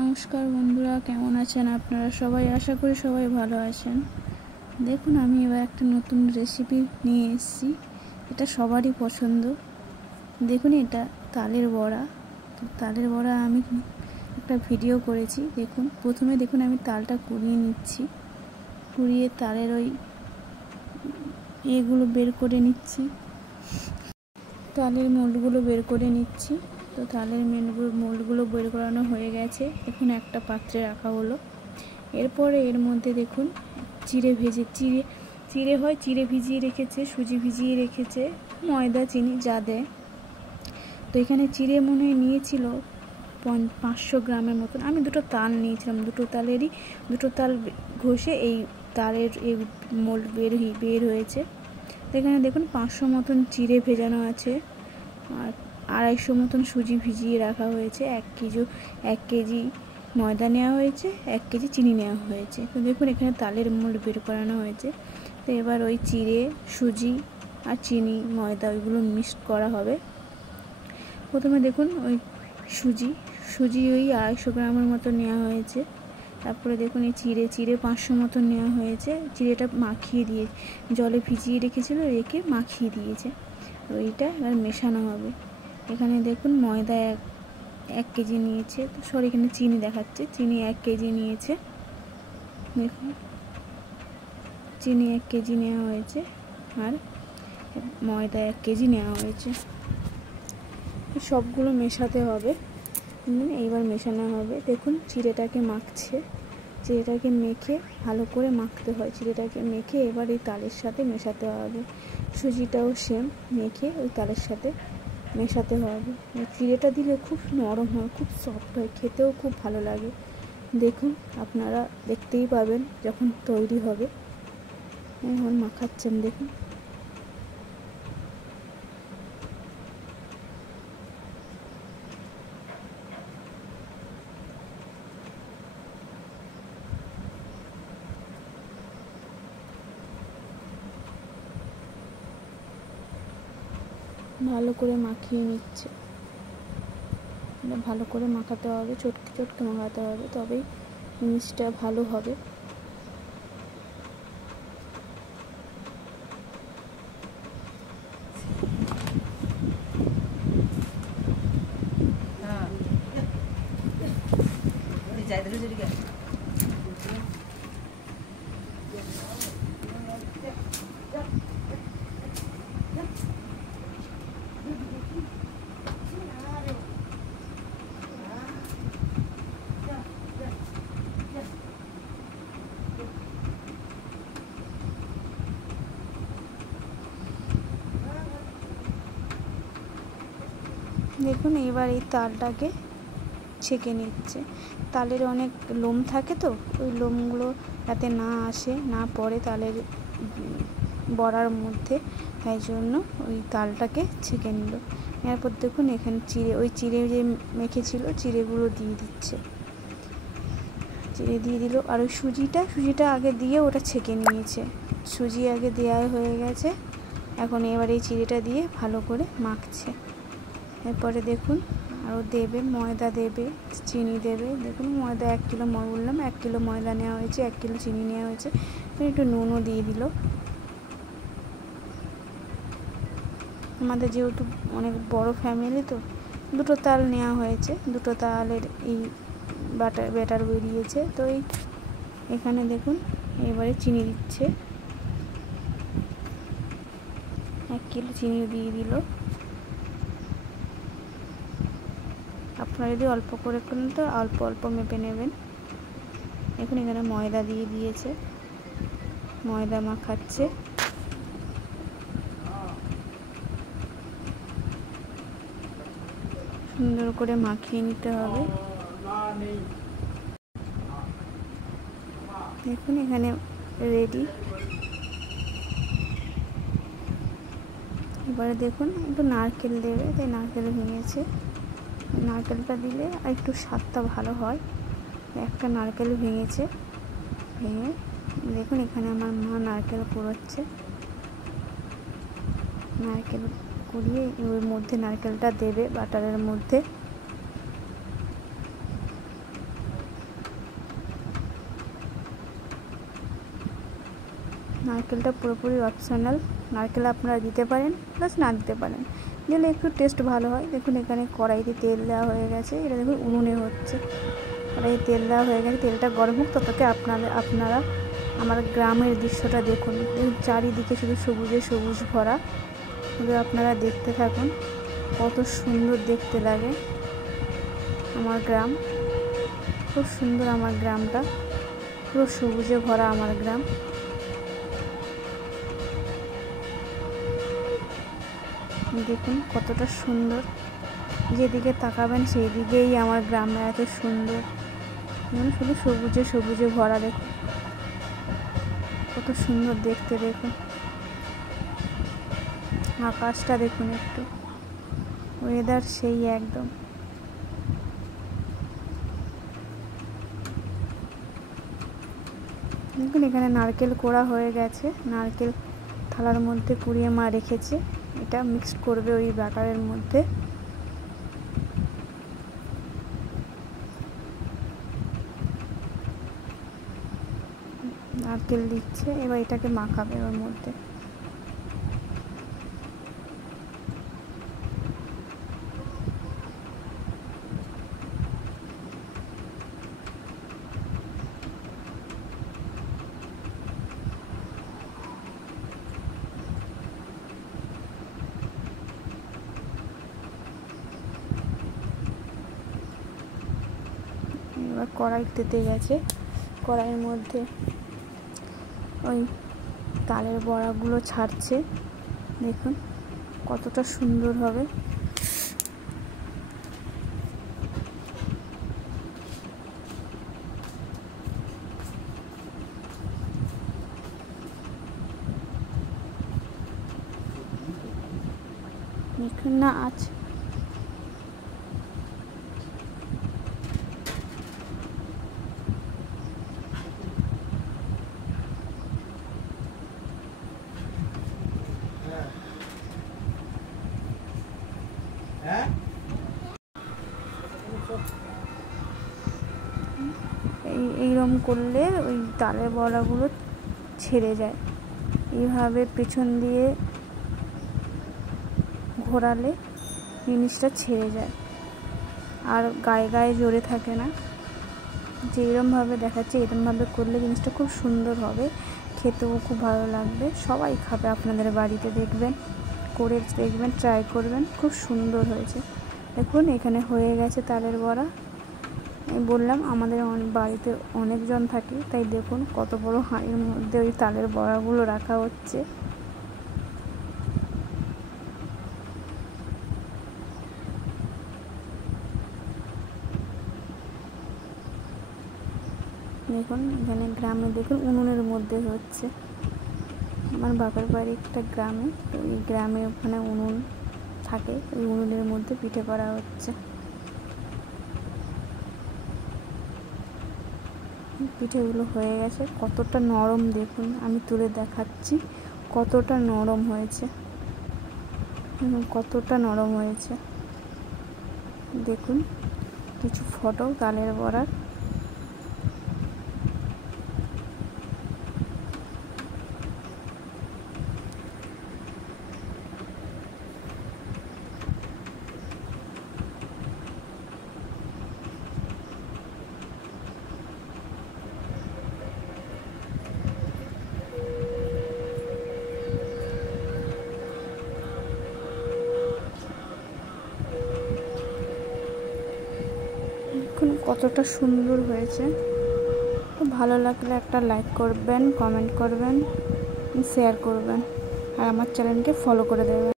নমস্কার বন্ধুরা, কেমন আছেন আপনারা সবাই? আশা করি সবাই ভালো আছেন। দেখুন, আমি এবার একটা নতুন রেসিপি নিয়ে এসেছি। এটা সবারই পছন্দ। দেখুন, এটা তালের বড়া। তো তালের বড়া আমি একটা ভিডিও করেছি। দেখুন, প্রথমে দেখুন আমি তালটা কুড়িয়ে নিচ্ছি। কুড়িয়ে তালের ওই এগুলো বের করে নিচ্ছি, তালের মোল্ডগুলো বের করে নিচ্ছি। তো তালের মোল্ডগুলো বের করানো হয়ে গেছে। দেখুন, একটা পাত্রে রাখা হলো। এরপরে এর মধ্যে দেখুন চিড়ে ভিজিয়ে রেখেছে, সুজি ভিজিয়ে রেখেছে, ময়দা চিনি যা দেয়। তো এখানে চিড়ে মনে হয় নিয়েছিল 500 গ্রামের মতন। আমি দুটো তাল নিয়েছিলাম, দুটো তাল ঘষে এই তালের এই মোল্ড বের হয়েছে। তো এখানে দেখুন 500 মতন চিড়ে ভেজানো আছে, আর 250 মতন সুজি ভিজিয়ে রাখা হয়েছে। 1 কেজি ময়দা নেওয়া হয়েছে, 1 কেজি চিনি নেওয়া হয়েছে। তো দেখুন এখানে তালের মোল্ড বের করানো হয়েছে। তো এবার ওই চিড়ে, সুজি আর চিনি, ময়দা ওইগুলো মিক্সড করা হবে। প্রথমে দেখুন ওই সুজি ওই 250 গ্রামের মতো নেওয়া হয়েছে। তারপরে দেখুন এই চিড়ে 500 মতো নেওয়া হয়েছে। চিড়েটা জলে ভিজিয়ে রেখে মাখিয়ে দিয়েছে। তো এইটা এবার মেশানো হবে। এখানে দেখুন ময়দা 1 কেজি নিয়েছে। তো সরি, এখানে চিনি দেখাচ্ছে, চিনি 1 কেজি নিয়েছে। দেখুন চিনি 1 কেজি নেওয়া হয়েছে, আর ময়দা 1 কেজি নেওয়া হয়েছে। সবগুলো মেশাতে হবে। এইবার মেশানো হবে। দেখুন চিড়েটাকে মেখে ভালো করে মাখতে হয়। চিড়েটাকে মেখে এবার এই তালের সাথে মেশাতে হবে। সুজিটাও সেম মেখে ওই তালের সাথে মেশাতে হবে। চিড়েটা দিলে খুব নরম হয়, খুব সফট হয়, খেতেও খুব ভালো লাগে। দেখুন, আপনারা দেখতেই পাবেন যখন তৈরি হবে। এখন মাখাচ্ছেন, দেখুন। ভালো করে মাখিয়ে নিচ্ছে। ভালো করে মাখাতে হবে, চটকে মাখাতে হবে, তবেই জিনিসটা ভালো হবে। দেখুন এবার এই তালটাকে ছেঁকে নিচ্ছে। তালের অনেক লোম থাকে, তো ওই লোমগুলো যাতে না আসে, না পড়ে তালের বড়ার মধ্যে, তাই জন্য ওই তালটাকে ছেঁকে নিল। এরপর দেখুন এখানে চিড়ে যে মেখেছিল চিড়েগুলো দিয়ে দিচ্ছে। চিড়ে দিয়ে দিল, আর ওই সুজিটা আগে দিয়ে ওটা ছেঁকে নিয়েছে। সুজি আগে দেওয়া হয়ে গেছে। এখন এবার এই চিড়েটা দিয়ে ভালো করে মাখছে। এরপরে দেখুন আরও দেবে, ময়দা দেবে, চিনি দেবে। দেখুন ময়দা 1 কিলো, 1 কিলো ময়দা নেওয়া হয়েছে, 1 কিলো চিনি নেওয়া হয়েছে। একটু নুনও দিয়ে দিল। আমাদের যেহেতু অনেক বড় ফ্যামিলি, তো দুটো তাল নেওয়া হয়েছে, দুটো তালের এই ব্যাটার বেরিয়েছে। তো এখানে দেখুন এবারে চিনি দিচ্ছে, 1 কিলো চিনি দিয়ে দিল। আপনারা যদি অল্প করে করেন তো অল্প অল্প মেপে নেবেন। এখন এখানে ময়দা দিয়ে দিয়েছে, ময়দা মাখাচ্ছে। সুন্দর করে মাখিয়ে নিতে হবে। দেখুন এখানে রেডি। এবারে দেখুন একটু নারকেল দেবে, তাই নারকেল ভেঙেছে। নারকেলটা দিলে আর একটু স্বাদটা ভালো হয়। একটা নারকেল ভেঙে দেখুন এখানে আমার মা নারকেল কুড়োচ্ছে। নারকেল কুড়িয়ে ওর মধ্যে নারকেলটা দেবে, বাটারের মধ্যে। নারকেলটা পুরোপুরি অপশনাল, নারকেল আপনারা দিতে পারেন প্লাস না দিতে পারেন, দিলে একটু টেস্ট ভালো হয়। দেখুন এখানে কড়াইতে তেল দেওয়া হয়ে গেছে, এটা দেখুন উনুনে হচ্ছে। কড়াইতে তেল দেওয়া হয়ে গেছে, তেলটা গরম হোক, ততকে আপনারা আমার গ্রামের দৃশ্যটা দেখুন। চারিদিকে শুধু সবুজে সবুজ ভরা, শুধু আপনারা দেখতে থাকুন, কত সুন্দর দেখতে লাগে আমার গ্রাম। খুব সুন্দর আমার গ্রামটা, পুরো সবুজে ভরা আমার গ্রাম। দেখুন কতটা সুন্দর, যেদিকে তাকাবেন সেই দিকেই আমার গ্রামটা এত সুন্দর, মানে শুধু সবুজে সবুজে ভরা। দেখুন কত সুন্দর দেখতে, দেখুন আকাশটা দেখুন, একটু ওয়েদার সেই একদম। দেখুন এখানে নারকেল কোড়া হয়ে গেছে, নারকেল থালার মধ্যে কুড়িয়ে মা রেখেছে, এটা মিক্সড করবে ওই ব্যাটারের মধ্যে। নারকেল দিচ্ছে, এবার এটাকে মাখাবে ওর মধ্যে। এবার কড়াইতে গেছে, কড়াইয়ের মধ্যে ওই তালের বড়াগুলো ছাড়ছে। দেখুন কতটা সুন্দর হবে। দেখুন না আছে, এইরকম করলে ওই তালের বড়াগুলো ছেড়ে যায়। এইভাবে পেছন দিয়ে ঘোরালে জিনিসটা ছেড়ে যায়, আর গায়ে গায়ে জোরে থাকে না। যে এরমভাবে দেখাচ্ছে, এরমভাবে করলে জিনিসটা খুব সুন্দর হবে, খেতেও খুব ভালো লাগবে। সবাই খাবে আপনাদের বাড়িতে, দেখবেন করে দেখবেন, ট্রাই করবেন, খুব সুন্দর হয়েছে। দেখুন এখানে হয়ে গেছে তালের বড়া। আমি বললাম আমাদের বাড়িতে অনেকজন থাকে, তাই দেখুন কত বড় হাঁড়ির মধ্যে ওই তালের বড়াগুলো রাখা হচ্ছে। দেখুন এখানে গ্রামে দেখুন উনুনের মধ্যে হচ্ছে। আমার বাপের বাড়ি একটা গ্রামে, তো এই গ্রামে ওখানে উনুন থাকে, ওই উনুনের মধ্যে পিঠে করা হচ্ছে। পিঠেগুলো হয়ে গেছে, কতটা নরম দেখুন, আমি তুলে দেখাচ্ছি কতটা নরম হয়েছে, কতটা নরম হয়েছে। দেখুন কিছু ফটো তালের বড়ার। কতটা সুন্দর হয়েছে। তো ভালো লাগলে একটা লাইক করবেন, কমেন্ট করবেন, শেয়ার করবেন, আর আমার চ্যানেলকে ফলো করে দেবেন।